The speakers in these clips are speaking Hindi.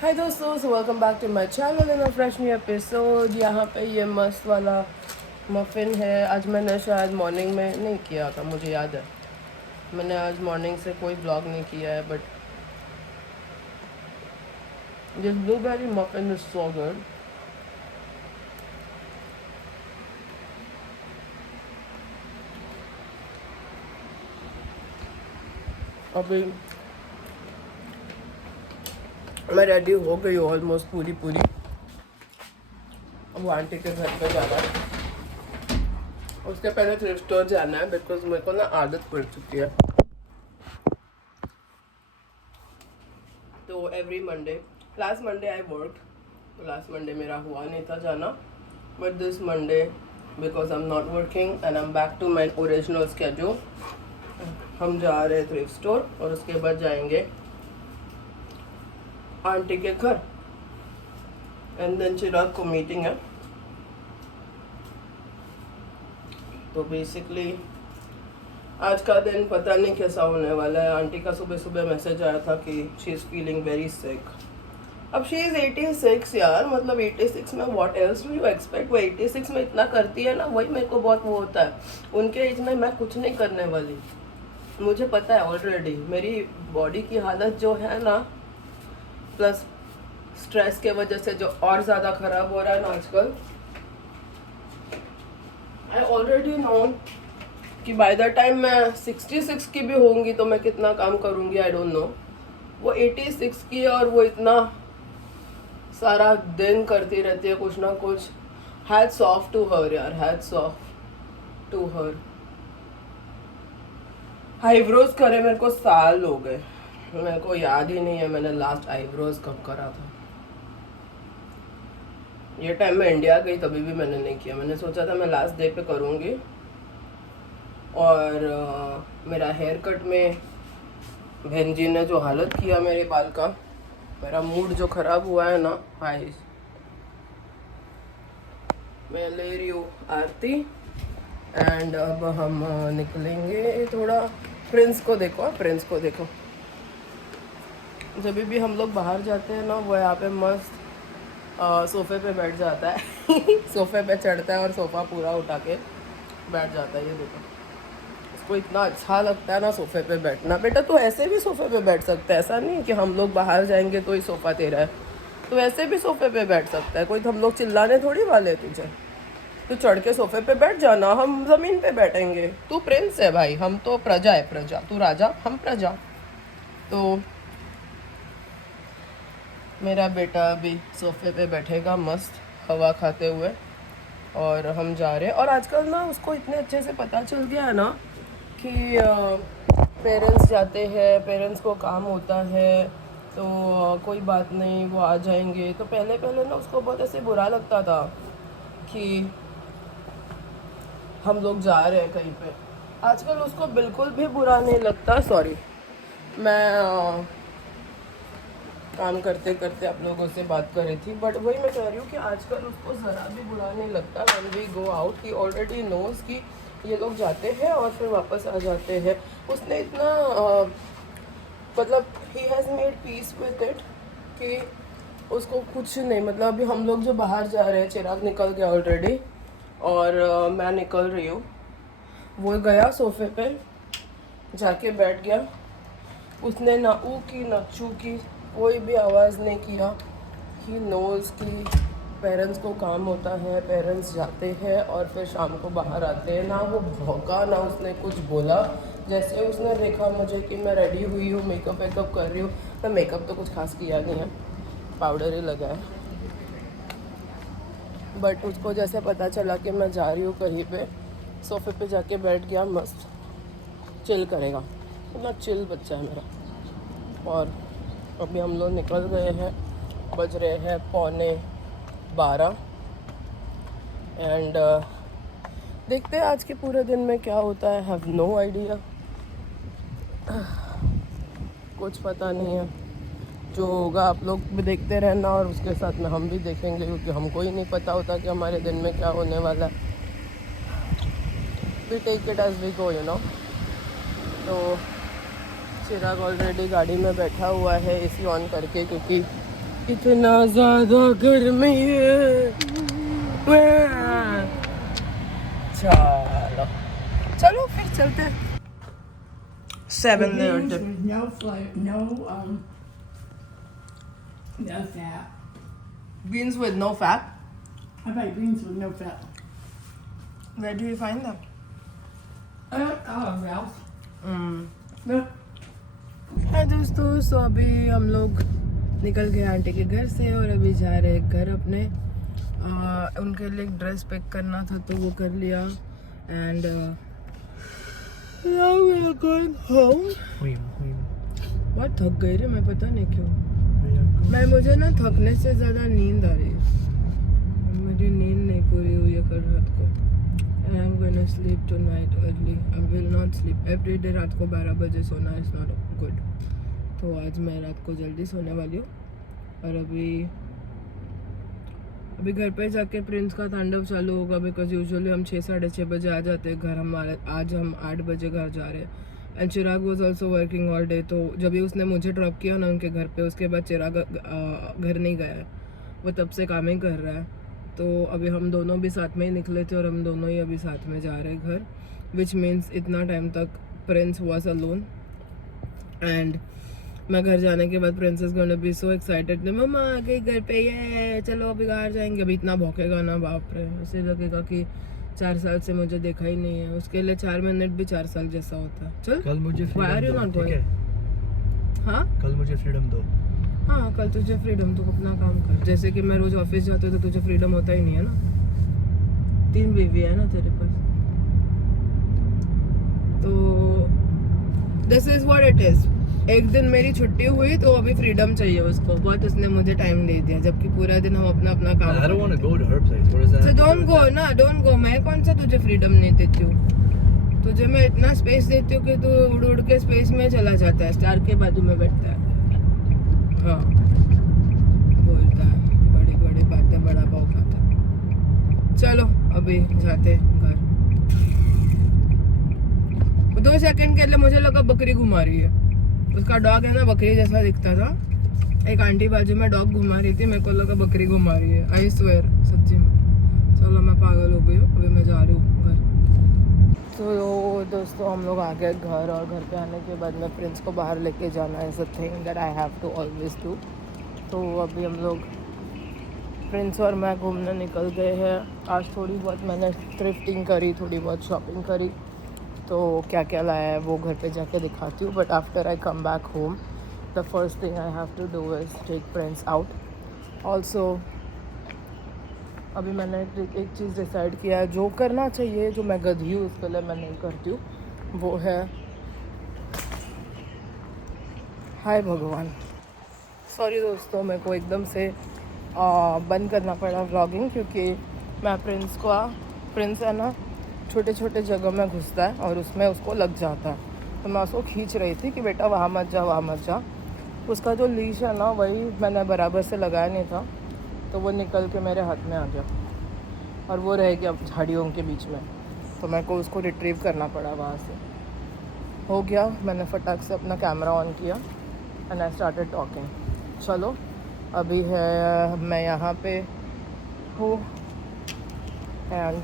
हाय दोस्तों, so welcome back to my channel in a fresh new episode. यहाँ पे ये मस्त वाला मफ़िन है। आज मैंने शायद मॉर्निंग में नहीं किया था, मुझे याद है मैंने आज मॉर्निंग से कोई ब्लॉग नहीं किया है, but this blueberry muffin is so good. अभी मैं रेडी हो गई हूँ ऑलमोस्ट पूरी पूरी। वो आंटी के घर पे जाना है, उसके पहले थ्रिफ्ट स्टोर जाना है बिकॉज मेरे को ना आदत पड़ चुकी है। तो every Monday, last Monday I work, तो लास्ट मंडे मेरा हुआ नहीं था जाना, but this Monday because I am not working and I am back to my original schedule, हम जा रहे हैं थ्रिफ्ट स्टोर और उसके बाद जाएंगे आंटी के घर एंड देन चिराग को मीटिंग है। तो बेसिकली आज का दिन पता नहीं कैसा होने वाला है। आंटी का सुबह सुबह मैसेज आया था कि she is feeling very sick. अब शी इज़ 86 यार, मतलब 86 में what else do you expect. वो 86 में इतना करती है ना, वही मेरे को बहुत वो होता है। उनके एज में मैं कुछ नहीं करने वाली, मुझे पता है ऑलरेडी। मेरी बॉडी की हालत जो है ना, प्लस स्ट्रेस के वजह से जो और ज़्यादा ख़राब हो रहा है ना आजकल, आई ऑलरेडी नो कि बाय द टाइम मैं 66 की भी होंगी तो मैं कितना काम करूँगी, आई डोंट नो। वो 86 की और वो इतना सारा दिन करती रहती है कुछ ना कुछ। हैट्स ऑफ टू हर यार, hats off to her. Eyebrows करे मेरे को साल हो गए, मेरे को याद ही नहीं है मैंने लास्ट आईब्रोज कब करा था। ये टाइम में इंडिया गई तभी भी मैंने नहीं किया। मैंने सोचा था मैं लास्ट डे पे करूँगी। और मेरा हेयर कट में बहन जी ने जो हालत किया मेरे बाल का, मेरा मूड जो ख़राब हुआ है ना भाई। मैं ले रही हूँ आरती एंड अब हम निकलेंगे थोड़ा। प्रिंस को देखो, प्रिंस को देखो, जब भी हम लोग बाहर जाते हैं ना वो यहाँ पे मस्त सोफे पे बैठ जाता है सोफे पे चढ़ता है और सोफ़ा पूरा उठा के बैठ जाता है। ये देखो, उसको इतना अच्छा लगता है ना सोफ़े पे बैठना। बेटा तू ऐसे भी सोफ़े पे बैठ सकता है, ऐसा नहीं कि हम लोग बाहर जाएंगे तो ही सोफ़ा तेरा है, तो ऐसे भी सोफ़े पे बैठ सकता है। कोई हम लोग चिल्लाने थोड़ी वाले तुझे। तू चढ़ के सोफ़े पे बैठ जाना, हम ज़मीन पे बैठेंगे। तू प्रिंस है भाई, हम तो प्रजा है, प्रजा। तू राजा, हम प्रजा। तो मेरा बेटा अभी सोफ़े पे बैठेगा मस्त हवा खाते हुए, और हम जा रहे हैं। और आजकल ना उसको इतने अच्छे से पता चल गया है ना कि पेरेंट्स जाते हैं, पेरेंट्स को काम होता है, तो कोई बात नहीं वो आ जाएंगे। तो पहले पहले ना उसको बहुत ऐसे बुरा लगता था कि हम लोग जा रहे हैं कहीं पे। आजकल उसको बिल्कुल भी बुरा नहीं लगता। सॉरी, मैं काम करते करते आप लोगों से बात कर रही थी, बट वही मैं कह रही हूँ कि आजकल उसको ज़रा भी बुरा नहीं लगता। When we go out he already knows कि ये लोग जाते हैं और फिर वापस आ जाते हैं। उसने इतना मतलब he has made peace with it कि उसको कुछ नहीं, मतलब अभी हम लोग जो बाहर जा रहे हैं, चिराग निकल गया ऑलरेडी और मैं निकल रही हूँ। वो गया सोफ़े पे जाके बैठ गया, उसने ना ऊ की ना चू की, कोई भी आवाज़ नहीं किया। ही नोज़ कि पेरेंट्स को काम होता है, पेरेंट्स जाते हैं और फिर शाम को बाहर आते हैं। ना वो भौंका, ना उसने कुछ बोला। जैसे उसने देखा मुझे कि मैं रेडी हुई हूँ, मेकअप वेकअप कर रही हूँ, तो मेकअप तो कुछ खास किया नहीं है, पाउडर ही लगा है। बट उसको जैसे पता चला कि मैं जा रही हूँ कहीं पे, सोफ़े पे जाके बैठ गया, मस्त चिल करेगा। इतना चिल बच्चा है मेरा। और अभी हम लोग निकल गए हैं, बज रहे हैं 11:15 एंड देखते हैं आज के पूरे दिन में क्या होता है। हैव नो आइडिया, कुछ पता नहीं है। जो होगा आप लोग भी देखते रहना और उसके साथ में हम भी देखेंगे, क्योंकि हमको ही नहीं पता होता कि हमारे दिन में क्या होने वाला है। We take it as we go, you know. तो चिराग ऑलरेडी गाड़ी में बैठा हुआ है एसी ऑन करके, क्योंकि इतना ज्यादा गर्मी है। चलो चलो फिर चलते हैं। 7 Beans there. with no flavor, no fat. Beans with no fat. I like beans with no fat. Where do you find them? Ralph. हाय दोस्तों, सो अभी हम लोग निकल गए आंटी के घर से और अभी जा रहे हैं घर अपने। उनके लिए एक ड्रेस पैक करना था तो वो कर लिया and now we are going home. बहुत थक गई रे मैं, पता नहीं क्यों। मुझे ना थकने से ज़्यादा नींद आ रही है। मेरी नींद नहीं पूरी हुई है कल रात को। I am gonna sleep tonight early. I will not sleep every day. रात को 12 बजे सोना is not good. तो आज मैं रात को जल्दी सोने वाली हूँ और अभी घर पे जाके प्रिंस का तांडव चालू होगा बिकॉज यूजुअली हम 6-6:30 बजे आ जाते हैं घर। आज हम 8 बजे घर जा रहे हैं and Chirag was also working all day. तो जब भी उसने मुझे ड्रॉप किया ना उनके घर पे, उसके बाद चिराग घर नहीं गया है, वो तब से काम ही कर रहा है। तो अभी हम दोनों भी साथ में ही निकले थे और हम दोनों ही अभी साथ में जा रहे हैं घर, विच मीन्स इतना टाइम तक प्रिंस वॉज अलोन। एंड मैं घर जाने के बाद prince is gonna be so excited, mama आ गई घर पे, ये चलो अभी बाहर जाएंगे। अभी इतना भौंकेगा ना, बाप रे, ऐसे लगेगा कि 4 साल से मुझे देखा ही नहीं है। उसके लिए 4 मिनट भी 4 साल जैसा होता है। चल कल मुझे फ्रीडम दो, ठीक है? हाँ कल मुझे फ्रीडम दो। हाँ कल तुझे फ्रीडम, तू अपना काम कर। जैसे कि मैं रोज ऑफिस जाती हूँ तो तुझे फ्रीडम होता ही नहीं है ना। 3 बेबी है ना तेरे पास, तो this is what it is. एक दिन मेरी छुट्टी हुई तो अभी फ्रीडम चाहिए उसको, बहुत उसने मुझे टाइम दे दिया, जबकि पूरा दिन हम अपना अपना काम। I don't want to go to her place. What is that? So don't go ना, don't go। मैं कौन सा तुझे फ्रीडम नहीं देती हूँ? तुझे मैं इतना स्पेस देती हूँ कि तू उड़ उड़ के स्पेस में चला जाता है, स्टार के बाजू में बैठता है। हाँ बोलता है बड़ी बड़ी बातें, बड़ा पाव खाता है। चलो अभी जाते घर। 2 सेकंड के लिए मुझे लगा बकरी घुमा रही है। उसका डॉग है ना बकरी जैसा दिखता था। एक आंटी बाजू में डॉग घुमा रही थी, मेरे को लगा बकरी घुमा रही है। आई स्वेयर सच्ची में। चलो मैं पागल हो गई हूँ, अभी मैं जा रही हूँ घर। तो दोस्तों हम लोग आ गए घर और घर पे आने के बाद में प्रिंस को बाहर लेके जाना है, thing that I have to always do. तो अभी हम लोग प्रिंस और मैं घूमने निकल गए हैं। आज थोड़ी बहुत मैंने थ्रिफ्टिंग करी, थोड़ी बहुत शॉपिंग करी। तो क्या क्या लाया है वो घर पे जाके दिखाती हूँ। But after I come back home the first thing I have to do is take Prince out. Also अभी मैंने एक चीज़ डिसाइड किया है, जो करना चाहिए, जो मैं गधी हूँ उसके लिए मैं नहीं करती हूँ, वो है हाय भगवान। सॉरी दोस्तों, मेरे को एकदम से बंद करना पड़ा व्लॉगिंग, क्योंकि मैं प्रिंस है ना छोटे छोटे जगह में घुसता है और उसमें उसको लग जाता है। तो मैं उसको खींच रही थी कि बेटा वहाँ मत जा, वहाँ मत जा। उसका जो लीश है ना वही मैंने बराबर से लगाया नहीं था, तो वो निकल के मेरे हाथ में आ गया और वो रह गया झाड़ियों के बीच में। तो मेरे को उसको रिट्रीव करना पड़ा वहाँ से। हो गया, मैंने फटाक से अपना कैमरा ऑन किया एंड आई स्टार्टेड टॉकिंग। चलो अभी है मैं यहाँ पे हूँ एंड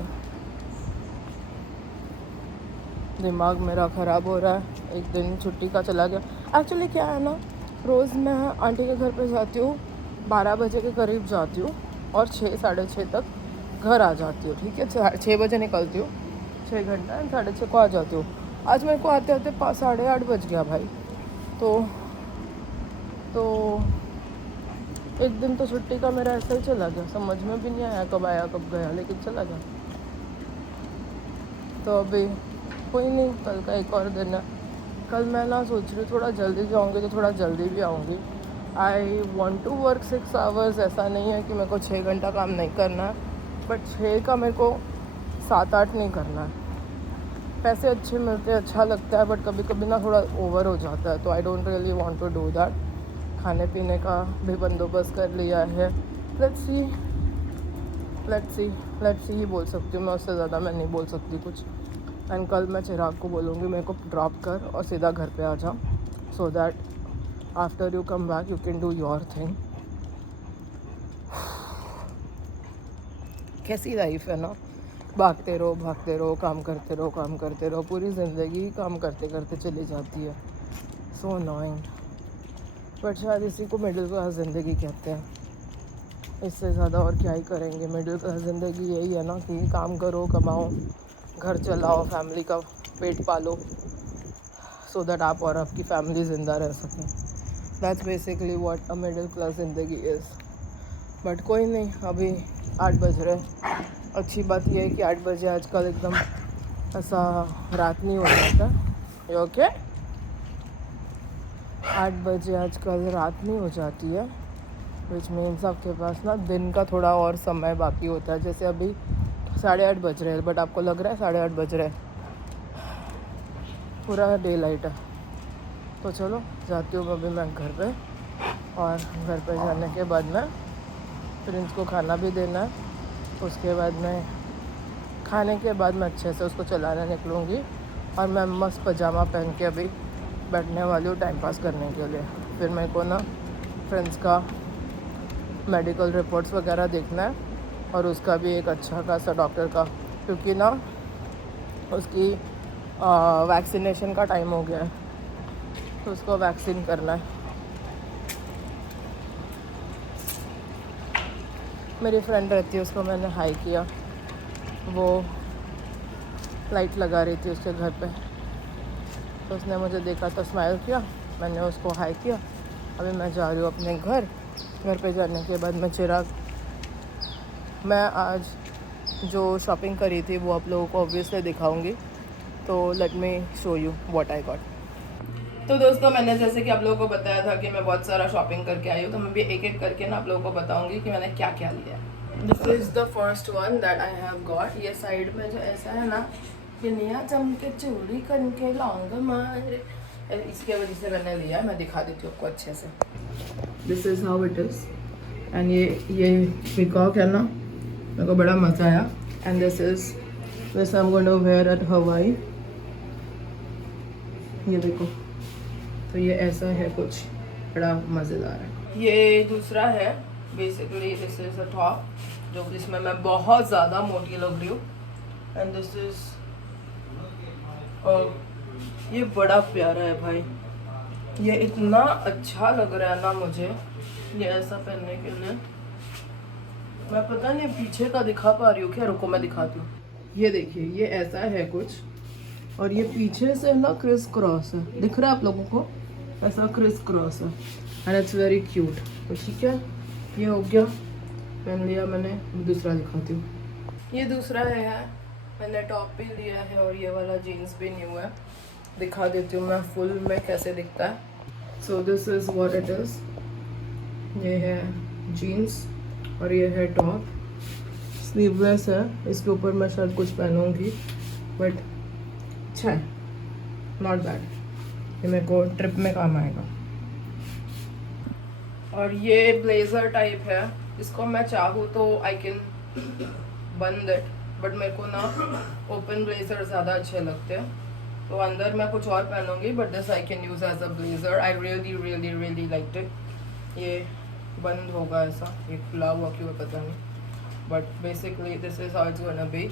दिमाग मेरा ख़राब हो रहा है। एक दिन छुट्टी का चला गया। एक्चुअली क्या है ना, रोज़ मैं आंटी के घर पे जाती हूँ, 12 बजे के करीब जाती हूँ और 6-6:30 तक घर आ जाती हूँ। ठीक है, 6 बजे निकलती हूँ, 6 घंटा 6:30 को आ जाती हूँ। आज मेरे को आते आते 8:30 बज गया भाई। तो एक दिन तो छुट्टी का मेरा ऐसा ही चला गया, समझ में भी नहीं आया कब आया कब गया, लेकिन चला गया। तो अभी कोई नहीं, कल का एक और दिन है। कल मैं ना सोच रही हूँ थोड़ा जल्दी जाऊँगी तो थोड़ा जल्दी भी आऊँगी। I want to work 6 hours. ऐसा नहीं है कि मेरे को 6 घंटा काम नहीं करना है, बट 6 का मेरे को 7-8 नहीं करना है। पैसे अच्छे मिलते हैं, अच्छा लगता है, बट कभी कभी ना थोड़ा ओवर हो जाता है। तो I don't really want to do that. खाने पीने का भी बंदोबस्त कर लिया है। लेट्स सी ही बोल सकती हूँ मैं, उससे ज़्यादा मैं नहीं बोल सकती कुछ। एंड कल मैं चिराग को बोलूँगी मेरे को ड्रॉप कर और सीधा घर पे आ जा, so that after you come back you can do your thing. कैसी लाइफ है ना, भागते रहो, काम करते रहो, पूरी ज़िंदगी काम करते करते चली जाती है। सो अनोइंग, बट शायद इसी को मिडिल क्लास ज़िंदगी कहते हैं। इससे ज़्यादा और क्या ही करेंगे। मिडिल क्लास ज़िंदगी यही है ना कि काम करो, कमाओ, घर चलाओ, फैमिली का पेट पालो, सो दैट आप और आपकी फैमिली ज़िंदा रह सकें। That's basically what a middle class ज़िंदगी इज़। बट कोई नहीं, अभी 8 बज रहे। अच्छी बात यह है कि 8 बजे आजकल एकदम ऐसा रात नहीं हो जाता। ये ओके, 8 बजे आजकल रात नहीं हो जाती है, विच मीन्स आपके पास ना दिन का थोड़ा और समय बाकी होता है। जैसे अभी 8:30 बज रहे हैं, बट आपको लग रहा है 8:30 बज रहे हैं, पूरा डे लाइट है। तो चलो जाती हूँ अभी मैं घर पे, और घर पे जाने के बाद में प्रिंस को खाना भी देना है। उसके बाद में खाने के बाद मैं अच्छे से उसको चलाने निकलूँगी, और मैं मस्त पजामा पहन के अभी बैठने वाली हूँ टाइम पास करने के लिए। फिर मेरे को ना फ्रेंड्स का मेडिकल रिपोर्ट्स वगैरह देखना है, और उसका भी एक अच्छा खासा डॉक्टर का, क्योंकि ना उसकी वैक्सीनेशन का टाइम हो गया है, तो उसको वैक्सीन करना है। मेरी फ्रेंड रहती है, उसको मैंने हाई किया, वो लाइट लगा रही थी उसके घर पे, तो उसने मुझे देखा तो स्माइल किया, मैंने उसको हाई किया। अभी मैं जा रही हूँ अपने घर पे जाने के बाद मैं आज जो शॉपिंग करी थी वो आप लोगों को ऑब्वियसली दिखाऊंगी। तो let me show you what I got. तो दोस्तों, मैंने जैसे कि आप लोगों को बताया था कि मैं बहुत सारा शॉपिंग करके आई हूँ, तो मैं भी एक एक करके ना आप लोगों को बताऊंगी कि मैंने क्या क्या लिया है। This is the first one that I have got. ये साइड में जो ऐसा है ना, पिनिया चमके चूड़ी करके लौंग मारे, इसके वजह से मैंने लिया। मैं दिखा देती हूँ आपको अच्छे से। This is how it is, and ये पिकॉक है ना, मेरे को बड़ा मज़ा आया। And this I am going to wear at Hawaii. ये देखो, तो ये ऐसा है कुछ, बड़ा मज़ेदार है। ये दूसरा है, basically this is a top, जो जिसमें मैं बहुत ज़्यादा मोटी लग रही हूँ। एंड दिस इज़, ये बड़ा प्यारा है भाई, ये इतना अच्छा लग रहा है ना मुझे ये ऐसा पहनने के लिए। मैं पता नहीं पीछे का दिखा पा रही हूँ क्या, रुको मैं दिखाती हूँ। ये देखिए, ये ऐसा है कुछ, और ये पीछे से ना क्रिस क्रॉस है, दिख रहा है आप लोगों को, ऐसा क्रिस क्रॉस है, एंड इट्स वेरी क्यूट। तो ठीक है, ये हो गया, पहन लिया मैंने। दूसरा दिखाती हूँ। ये दूसरा है, मैंने टॉप भी लिया है, और ये वाला जीन्स भी न्यू है। दिखा देती हूँ मैं फुल में कैसे दिखता है। So this is what it is. ये है जीन्स, और ये है टॉप, स्लीवलेस है। इसके ऊपर मैं शायद कुछ पहनूंगी, बट अच्छा है, नॉट बैड। ये मेरे को ट्रिप में काम आएगा। और ये ब्लेज़र टाइप है, इसको मैं चाहूँ तो आई कैन बंद इट, बट मेरे को ना ओपन ब्लेज़र ज़्यादा अच्छे लगते हैं, तो अंदर मैं कुछ और पहनूंगी, but this I can use as a blazer. I really really really like it. ये बंद होगा ऐसा, ये खुला हुआ क्यों है पता नहीं, but basically this is how it's gonna be.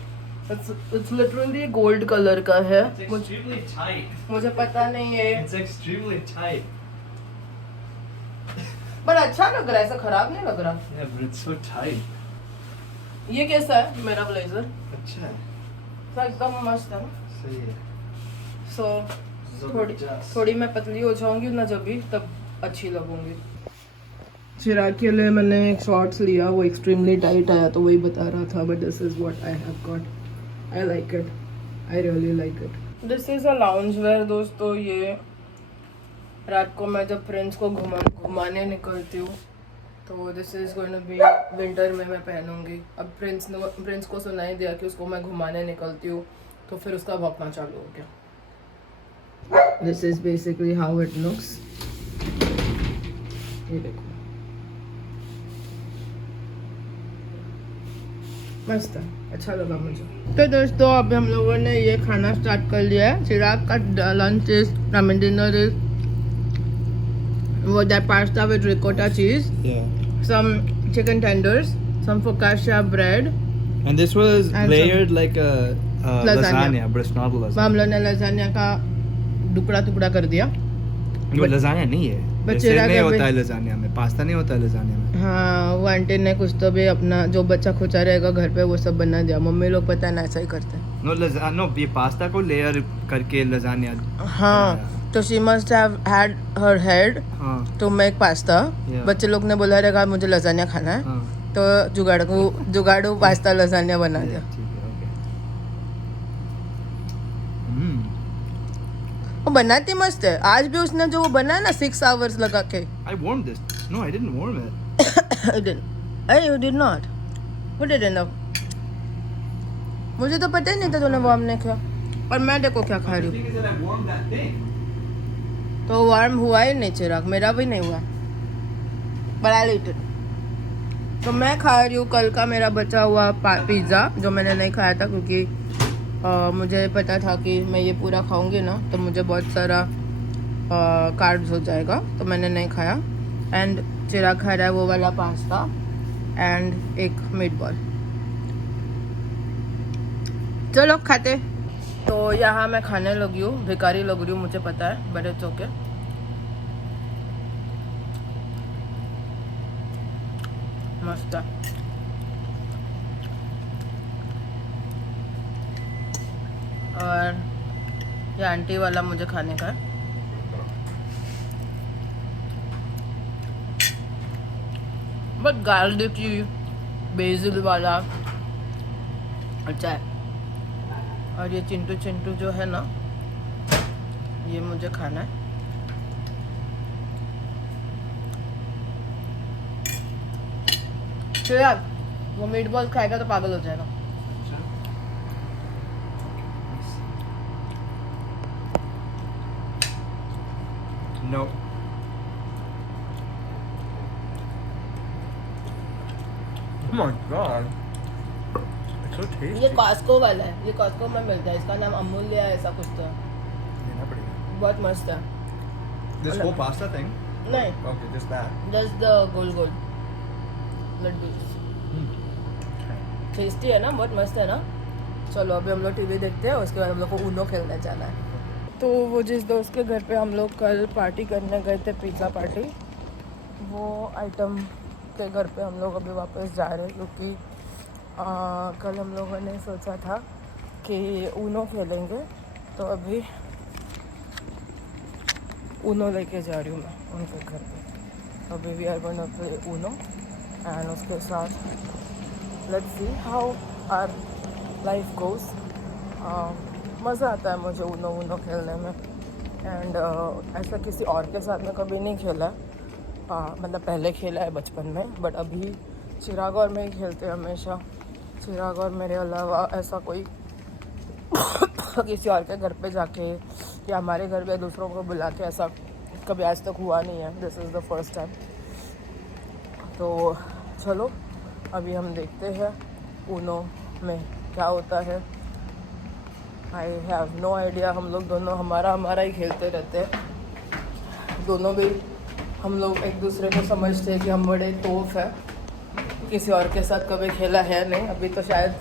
It's literally gold colour का है। मुझे पता नहीं है, It's extremely tight. पर अच्छा लग रहा है, ऐसा खराब नहीं लग रहा। Yeah, but it's so tight. ये कैसा है मेरा ब्लेजर? अच्छा है, तो एकदम मस्त है ना। सही है। सो जबरदस्त। थोड़ी मैं पतली हो जाऊंगी ना जब भी, तब अच्छी लगूंगी। चिराग के लिए मैंने एक शॉर्ट्स लिया, वो एक्सट्रीमली टाइट आया, तो वही बता रहा था, but this is what I have got. I like it, I really like it. This is a lounge where दोस्तों। ये रात को मैं जब फ्रेंड्स को घुमाने निकलती हूँ, तो this is going to be winter में मैं पहनूंगी। अब फ्रेंड्स को सुनाई दिया कि उसको मैं घुमाने निकलती हूँ, तो फिर उसका भौंकना चालू हो गया। This is basically how it looks. ये देखो, मस्त है, अच्छा लगा मुझे। तो दोस्तों, अभी हम लोगों ने ये खाना स्टार्ट कर लिया है। चिराग का lunch is, I mean dinner is वो दैट पास्ता विद रिकोटा चीज, Yeah. some chicken tenders, some focaccia bread, And this was And layered like a Lasagna. lasagna, but it's not a lasagna. हम लोग ने लसान्या का टुकड़ा टुकड़ा कर दिया. वो lasagna नहीं है. but जैसे चिराग नहीं अभी- होता है lasagna में, पास्ता नहीं होता है lasagna में. हाँ वो आंटी ने कुछ तो भी अपना जो बच्चा खोचा रहेगा घर पे वो सब बना दिया. मम्मी लोग पता है ना ऐसा ही करते हैं. No, ये पास्ता को layer करके lasagna. हाँ तो she must have had her head हाँ. To make pasta. Yeah. बच्चे लोग ने बोला रहेगा मुझे लसान्या खाना है हाँ. तो जुगाड़ू पास्ता लसान्या बना दिया. ठीक है, okay. वो बनाती मस्त है. आज भी उसने जो वो बनाया ना 6 hours लगा के. I warmed this. No, I didn't warm it. Hey, you did not. Who did enough? मुझे तो पता ही नहीं था तूने वार्म नहीं किया. और मैं देखो क्या खा रही हूँ. thing is that I warmed that thing. तो वार्म हुआ ही नहीं चिराग. मेरा भी नहीं हुआ. But I'll eat it. तो मैं खा रही हूँ कल का मेरा बचा हुआ पिज़्ज़ा जो मैंने नहीं खाया था क्योंकि मुझे पता था कि मैं ये पूरा खाऊंगी ना तो मुझे बहुत सारा कार्ब्स हो जाएगा तो मैंने नहीं खाया. एंड चिराग खा रहा है वो वाला पास्ता एंड एक मीट बॉल. चलो खाते. तो यहाँ मैं खाने लगी हूँ. भिखारी लग रही हूँ मुझे पता है बट इट्स ओके. मस्त है. और ये आंटी वाला मुझे खाने का है. बट गार्लिकी बेसिल वाला अच्छा है. और ये चिंटू चिंटू जो है ना ये मुझे खाना है. चिराग वो मीट बॉल खाएगा तो पागल हो जाएगा. No. Oh my god. It's so tasty. ये कॉस्को वाला है. ये कॉस्को में मिलता है. इसका नाम अमूल्य है ऐसा कुछ तो है. लेना पड़ेगा. बहुत मस्त है. This whole pasta thing? नहीं Okay, just that. Just the गोल गोल लड्डू. टेस्टी है ना. बहुत मस्त है ना. चलो अभी हम लोग टीवी देखते हैं. उसके बाद हम लोग को ऊनो खेलने जाना है. तो वो जिस दोस्त के घर पे हम लोग कल पार्टी करने गए थे पिज़्ज़ा पार्टी वो आइटम के घर पे हम लोग अभी वापस जा रहे हैं क्योंकि कल हम लोगों ने सोचा था कि ऊनो खेलेंगे. तो अभी ऊनो लेके जा रही हूँ मैं उनके घर पे. अभी we are gonna play Uno and उसके साथ let's see how our life goes. मज़ा आता है मुझे ऊनो खेलने में. एंड ऐसा किसी और के साथ में कभी नहीं खेला है. मतलब पहले खेला है बचपन में बट अभी चिराग और मैं ही खेलते हैं हमेशा. चिराग और मेरे अलावा ऐसा कोई किसी और के घर पे जाके या हमारे घर पे दूसरों को बुला के ऐसा कभी आज तक हुआ नहीं है. This is the first time. तो चलो अभी हम देखते हैं ऊनो में क्या होता है. I have no idea. हम लोग दोनों हमारा ही खेलते रहते हैं. दोनों भी हम लोग एक दूसरे को समझते हैं कि हम बड़े तोफ हैं. किसी और के साथ कभी खेला है नहीं. अभी तो शायद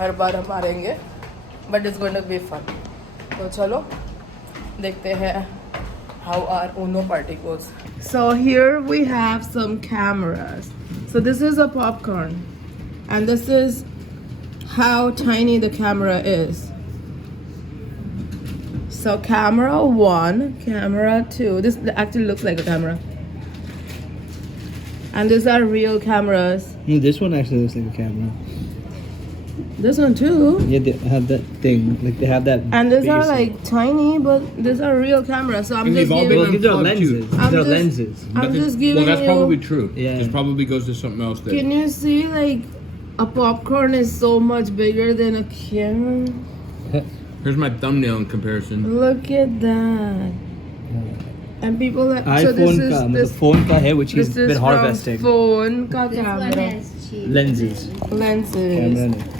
हर बार हम हारेंगे but it's going to be fun. तो चलो देखते हैं how our Uno party goes. So here we have some cameras. So this is a popcorn and this is how tiny the camera is. So camera 1, camera 2. This actually looks like a camera. And these are real cameras. No, this one actually looks like a camera. This one too. Yeah, they have that thing. Like they have that. And these are base. like tiny, but these are real cameras. So I'm And just they've all giving. Well, these are Unplugged, lenses. too. These I'm are just- lenses. I'm just giving Well, that's you. probably true. Yeah. This probably goes to something else there. Can you see like a popcorn is so much bigger than a camera? Here's my thumbnail in comparison. Look at that. And people that so iPhone this का is मतलब this, phone का है which this is is bit from harvesting. phone का This one camera has cheese. Lenses. lenses. Camera नहीं.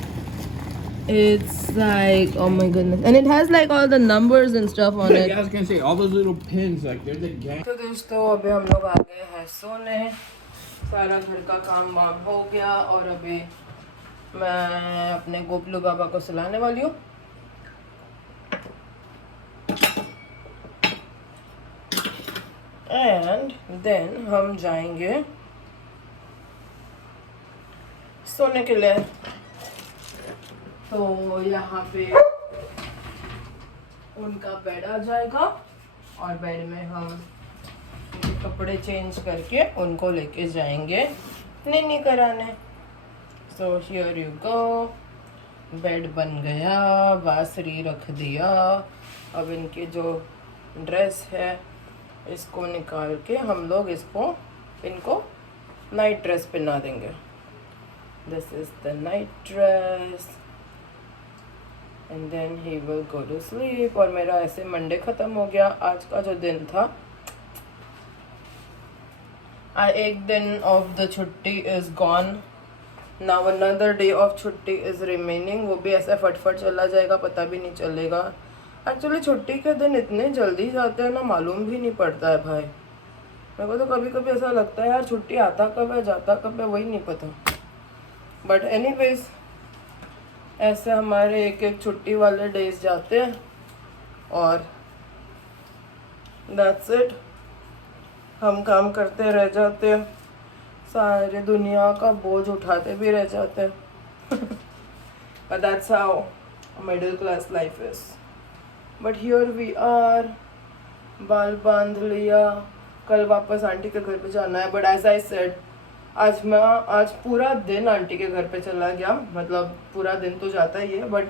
It's like oh my goodness, and it has like all the numbers and stuff on Yeah, it. I was gonna say all those little pins, like they're the gang. तो दोस्तों अभी हम लोग आ गए हैं सोने. सारा घर का काम वाम हो गया और अभी मैं अपने गोपलू बाबा को सुलाने वाली हूँ। एंड देन हम जाएंगे सोने के लिए। तो यहाँ पे उनका बेड आ जाएगा और बेड में हम उनके कपड़े चेंज करके उनको लेके जाएंगे नीनी कराने। So here you go, bed बन गया, बासरी रख दिया। अब इनकी जो ड्रेस है इसको निकाल के हम लोग इनको नाइट ड्रेस पहना देंगे। This is the night dress and then he will go to sleep. और मेरा ऐसे मंडे ख़त्म हो गया। आज का जो दिन था, एक दिन ऑफ द छुट्टी is gone, now another day of छुट्टी इज़ रिमेनिंग। वो भी ऐसा फटफट चला जाएगा, पता भी नहीं चलेगा। एक्चुअली छुट्टी के दिन इतने जल्दी जाते हैं ना, मालूम भी नहीं पड़ता है भाई। मेरे को तो कभी कभी ऐसा लगता है यार छुट्टी आता कब है जाता कब है वही नहीं पता। बट एनीवेज ऐसे हमारे एक एक छुट्टी वाले डेज जाते हैं और दैट्स इट। हम काम करते रह जाते हैं, सारे दुनिया का बोझ उठाते भी रह जाते हैं। But that's how middle class life is. But here we are, बाल बांध लिया, कल वापस आंटी के घर पे जाना है। बट एज आई सेड, आज पूरा दिन आंटी के घर पे चला गया। मतलब पूरा दिन तो जाता ही है, बट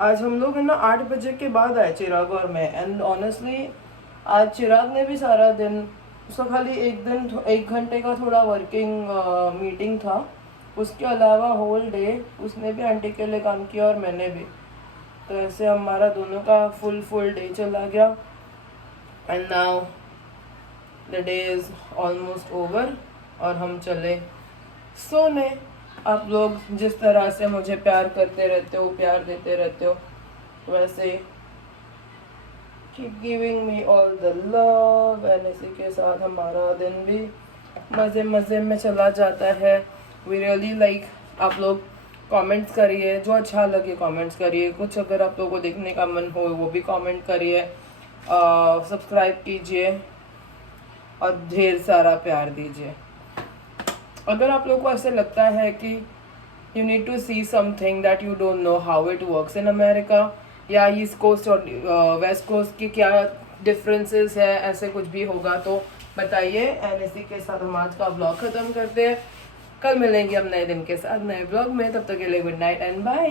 आज हम लोग है ना 8 बजे के बाद आए चिराग और मैं। एंड ऑनेस्टली आज चिराग ने भी सारा दिन, उसका खाली एक घंटे का थोड़ा वर्किंग मीटिंग था, उसके अलावा होल डे उसने भी आंटी के लिए काम किया और मैंने भी। तो ऐसे हमारा दोनों का फुल डे चला गया। And now the day is almost over और हम चले सोने। आप लोग जिस तरह से मुझे प्यार करते रहते हो, प्यार देते रहते हो, वैसे keep giving me all the love. And इसी के साथ हमारा दिन भी मज़े में चला जाता है। वी रियली लाइक, आप लोग कमेंट्स करिए, जो अच्छा लगे कमेंट्स करिए। कुछ अगर आप लोगों को देखने का मन हो वो भी कमेंट करिए, सब्सक्राइब कीजिए और ढेर सारा प्यार दीजिए। अगर आप लोगों को ऐसे लगता है कि you need to see something that you don't know how it works in America, या ईस्ट कोस्ट और वेस्ट कोस्ट की क्या डिफरेंसेस है, ऐसे कुछ भी होगा तो बताइए। एंड इसी के साथ हम आज का ब्लॉग ख़त्म करते हैं। कल मिलेंगे हम नए दिन के साथ नए ब्लॉग में। तब तक के लिए गुड नाइट एंड बाय।